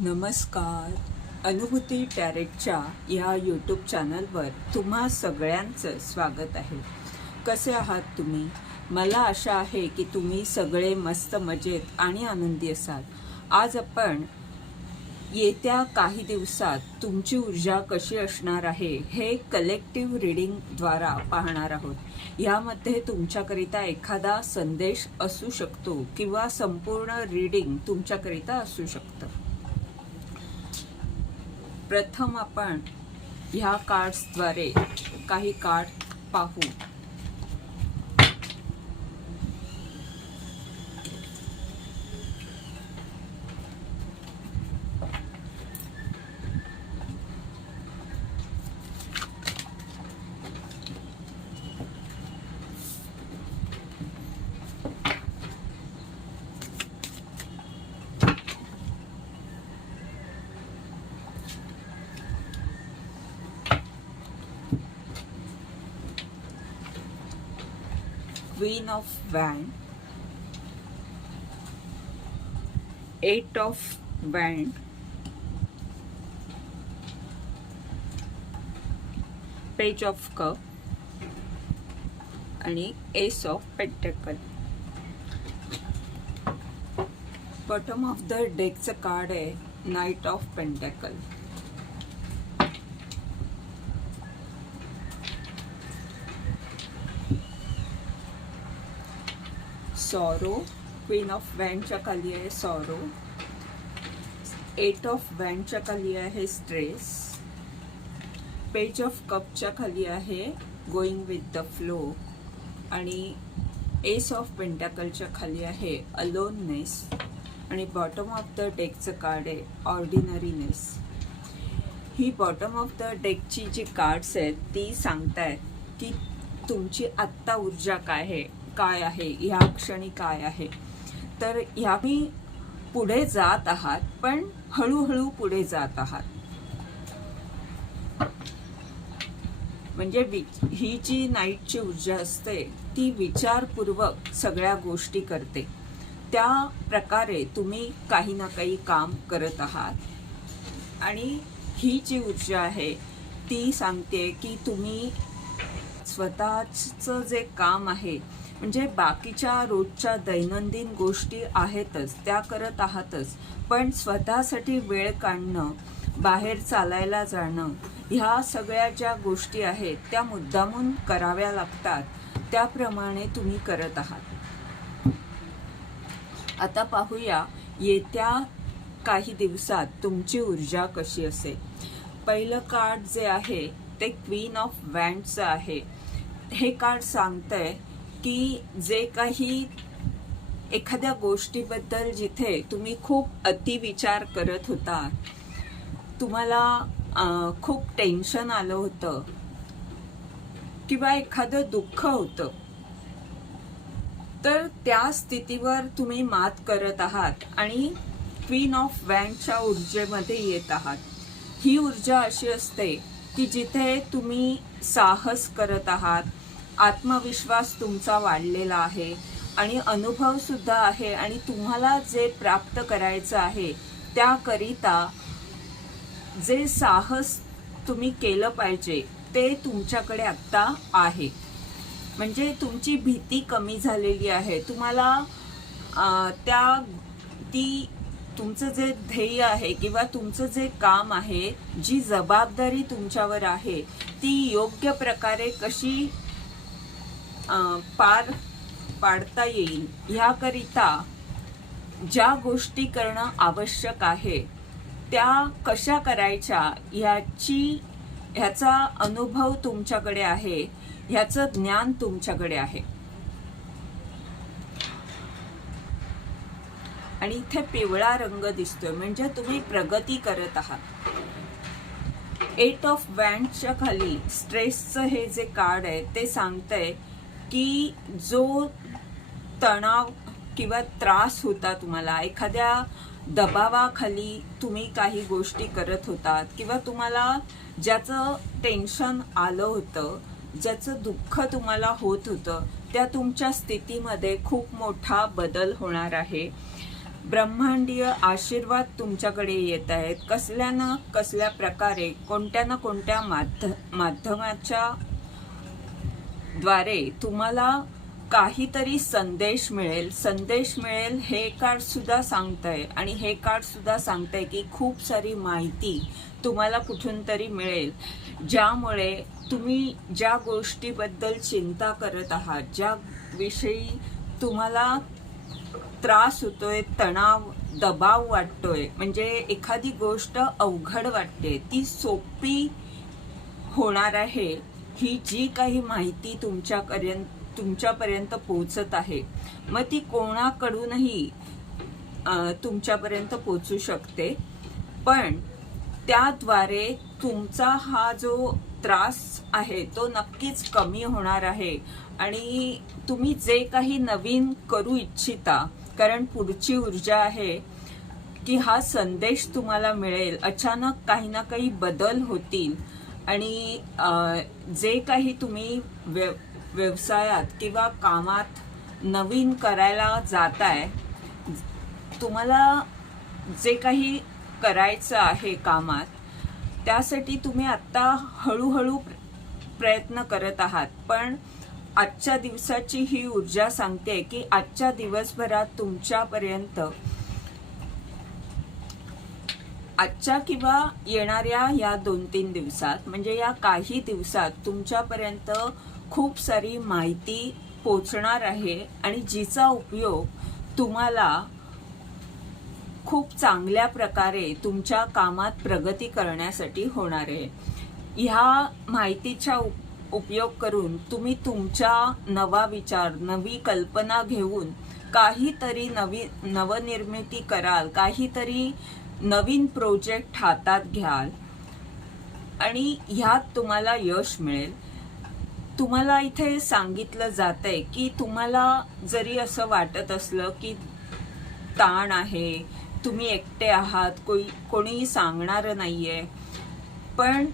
नमस्कार. अनुभूती टॅरेटच्या या यूट्यूब चॅनलवर तुम्हा सगळ्यांचं स्वागत आहे. कसे आहात तुम्ही? मला आशा आहे की तुम्ही सगळे मस्त मजेत आणि आनंदी असाल. आज आपण येत्या काही दिवसात तुमची ऊर्जा कशी असणार आहे हे कलेक्टिव्ह रिडिंगद्वारा पाहणार आहोत. यामध्ये तुमच्याकरिता एखादा संदेश असू शकतो किंवा संपूर्ण रीडिंग तुमच्याकरिता असू शकतं. प्रथम आपण ह्या कार्ड्सद्वारे काही कार्ड पाहू. Queen of wand eight of wand page of cup आणि ace of pentacle bottom of the डेकचं card आहे knight of pentacle sorrow queen of वँडच्या खाली आहे सॉरो एट ऑफ वँडच्या खाली आहे स्ट्रेस पेज ऑफ कपच्या खाली आहे गोईंग विथ द फ्लो आणि एस ऑफ पेंटॅकलच्या खाली आहे अलोननेस आणि बॉटम ऑफ द डेकचं कार्ड आहे ऑर्डिनरीनेस ही बॉटम ऑफ द डेकची जी कार्ड्स आहेत ती सांगतायत की तुमची आत्ता ऊर्जा काय आहे? काय आहे? ह्या क्षणी काय आहे? तर ह्या मी पुढे जात आहात पण हळूहळू पुढे जात आहात. म्हणजे ही जी नाईटची ऊर्जा असते ती विचारपूर्वक सगळ्या गोष्टी करते. त्या प्रकारे तुम्ही काही ना काही काम करत आहात. आणि ही जी ऊर्जा आहे ती सांगते की तुम्ही स्वतःचं जे काम आहे म्हणजे बाकीच्या रोजच्या दैनंदिन गोष्टी आहेतच त्या करत आहातच. पण स्वतःसाठी वेळ काढणं बाहेर चालायला जाणं ह्या सगळ्या ज्या गोष्टी आहेत त्या मुद्दामून कराव्या लागतात. त्याप्रमाणे तुम्ही करत आहात. आता पाहूया येत्या काही दिवसात तुमची ऊर्जा कशी असेल? पहिलं कार्ड जे आहे ते क्वीन ऑफ वँडचं आहे. हे कार्ड सांगतंय की जे काही एखाद्या गोष्टीबद्दल जिथे तुम्ही खूप अतिविचार करत होता तुम्हाला खूप टेन्शन आलं होतं किंवा एखादं दुःख होतं तर त्या स्थितीवर तुम्ही मात करत आहात आणि क्वीन ऑफ वँडच्या ऊर्जेमध्ये येत आहात. ही ऊर्जा अशी असते की जिथे तुम्ही साहस करत आहात आत्मविश्वास तुमचा वाढलेला आहे आणि अनुभवसुद्धा आहे आणि तुम्हाला जे प्राप्त करायचं आहे त्याकरिता जे साहस तुम्ही केलं पाहिजे ते तुमच्याकडे आत्ता आहे. म्हणजे तुमची भीती कमी झालेली आहे. तुम्हाला त्या ती तुमचं जे ध्येय आहे किंवा तुमचं जे काम आहे जी जबाबदारी तुमच्यावर आहे ती योग्य प्रकारे कशी पार पाडता येईल ह्याकरिता ज्या गोष्टी करणं आवश्यक आहे त्या कशा करायच्या ह्याची ह्याचा अनुभव तुमच्याकडे आहे ह्याचं ज्ञान तुमच्याकडे आहे. आणि इथे पिवळा रंग दिसतोय म्हणजे तुम्ही प्रगती करत आहात. एट ऑफ वँडच्या खाली स्ट्रेसचं हे जे कार्ड आहे ते सांगतंय की जो तणाव किंवा त्रास होता तुम्हाला एखाद्या दबावाखाली तुम्ही काही गोष्टी करत होतात किंवा तुम्हाला ज्याचं टेन्शन आलं होतं ज्याचं दुःख तुम्हाला होत होतं त्या तुमच्या स्थितीमध्ये खूप मोठा बदल होणार आहे. ब्रह्मांडीय आशीर्वाद तुमच्याकडे येत आहेत. कसल्या ना कसल्या प्रकारे कोणत्या ना कोणत्या माध्य माध्यमाच्या द्वारे तुम्हाला काहीतरी संदेश मिळेल. संदेश मिळेल हे कार्ड सुद्धा सांगतंय. आणि हे कार्ड सुद्धा सांगतंय की खूप सारी माहिती तुम्हाला कुठून तरी मिळेल. ज्यामुळे तुम्ही ज्या गोष्टीबद्दल चिंता करत आहात ज्या विषयी तुम्हाला त्रास होतोय तणाव दबाव वाटतोय म्हणजे एखादी गोष्ट अवघड वाटते ती सोपी होणार आहे. ही जी काही माहिती तुमच्यापर्यंत तुमच्यापर्यंत पोहोचत आहे मग ती कोणाकडूनही तुमच्यापर्यंत पोचू शकते. पण त्याद्वारे तुमचा हा जो त्रास आहे तो नक्कीच कमी होणार आहे. आणि तुम्ही जे काही नवीन करू इच्छिता कारण पुढची ऊर्जा आहे की हा संदेश तुम्हाला मिळेल. अचानक काही ना काही बदल होतील. आणि जे काही तुम्ही व्यव व्यवसायात किंवा कामात नवीन करायला जाताय तुम्हाला जे काही करायचं आहे कामात त्यासाठी तुम्ही आत्ता हळूहळू प्रयत्न करत आहात. पण आजच्या दिवसाची ही ऊर्जा सांगते की आजच्या दिवसभरात तुमच्यापर्यंत आजच्या किंवा येणाऱ्या या दोन तीन दिवसात म्हणजे या काही दिवसात तुमच्यापर्यंत खूप सारी माहिती पोचणार आहे आणि जिचा उपयोग तुम्हाला खूप चांगल्या प्रकारे तुमच्या कामात प्रगती करण्यासाठी होणार आहे. ह्या माहितीचा उपयोग करून तुम्ही तुमच्या नवा विचार नवी कल्पना घेऊन काहीतरी नवी नवनिर्मिती कराल काहीतरी नवीन प्रोजेक्ट हातात घ्याल. आणि ह्यात तुम्हाला यश मिळेल. तुम्हाला इथे सांगितलं जातंय की तुम्हाला जरी असं वाटत असलं की ताण आहे तुम्ही एकटे आहात कोई कोणीही सांगणारं नाही आहे पण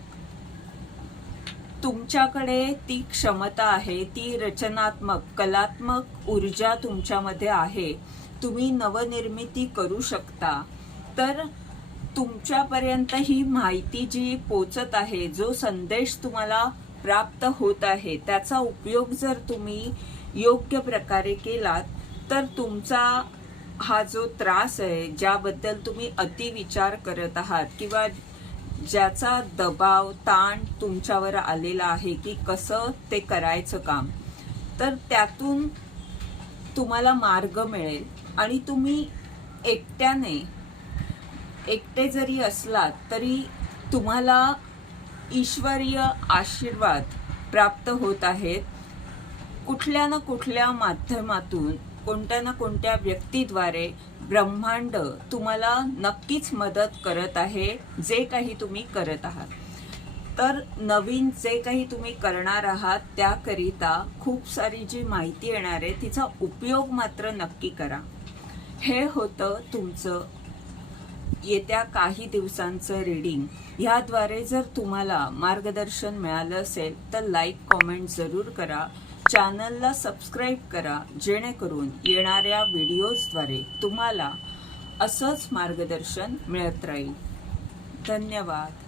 तुमच्याकडे ती क्षमता आहे ती रचनात्मक कलात्मक ऊर्जा तुमच्यामध्ये आहे. तुम्ही नवनिर्मिती करू शकता. तर तुमच्यापर्यंत ही माहिती जी पोचत आहे जो संदेश तुम्हाला प्राप्त होत आहे त्याचा उपयोग जर तुम्ही योग्य प्रकारे केलात तर तुमचा हा जो त्रास आहे ज्याबद्दल तुम्ही अतिविचार करत आहात किंवा ज्याचा दबाव ताण तुमच्यावर आलेला आहे की कसं ते करायचं काम तर त्यातून तुम्हाला मार्ग मिळेल. आणि तुम्ही एकट्याने एकटे जरी असलात तरी तुम्हाला ईश्वरीय आशीर्वाद प्राप्त होत आहेत. कुठल्या ना कुठल्या माध्यमातून कोणत्या ना कोणत्या व्यक्तीद्वारे ब्रह्मांड तुम्हाला नक्कीच मदत करत आहे जे काही तुम्ही करत आहात. तर नवीन जे काही तुम्ही करणार आहात त्याकरिता खूप सारी जी माहिती येणार आहे तिचा उपयोग मात्र नक्की करा. हे होतं तुमचं येत्या काही दिवसांचं रीडिंग ह्याद्वारे जर तुम्हाला मार्गदर्शन मिळालं असेल तर लाईक कॉमेंट जरूर करा. चॅनलला सबस्क्राईब करा जेणेकरून येणाऱ्या व्हिडिओजद्वारे तुम्हाला असंच मार्गदर्शन मिळत राहील. धन्यवाद.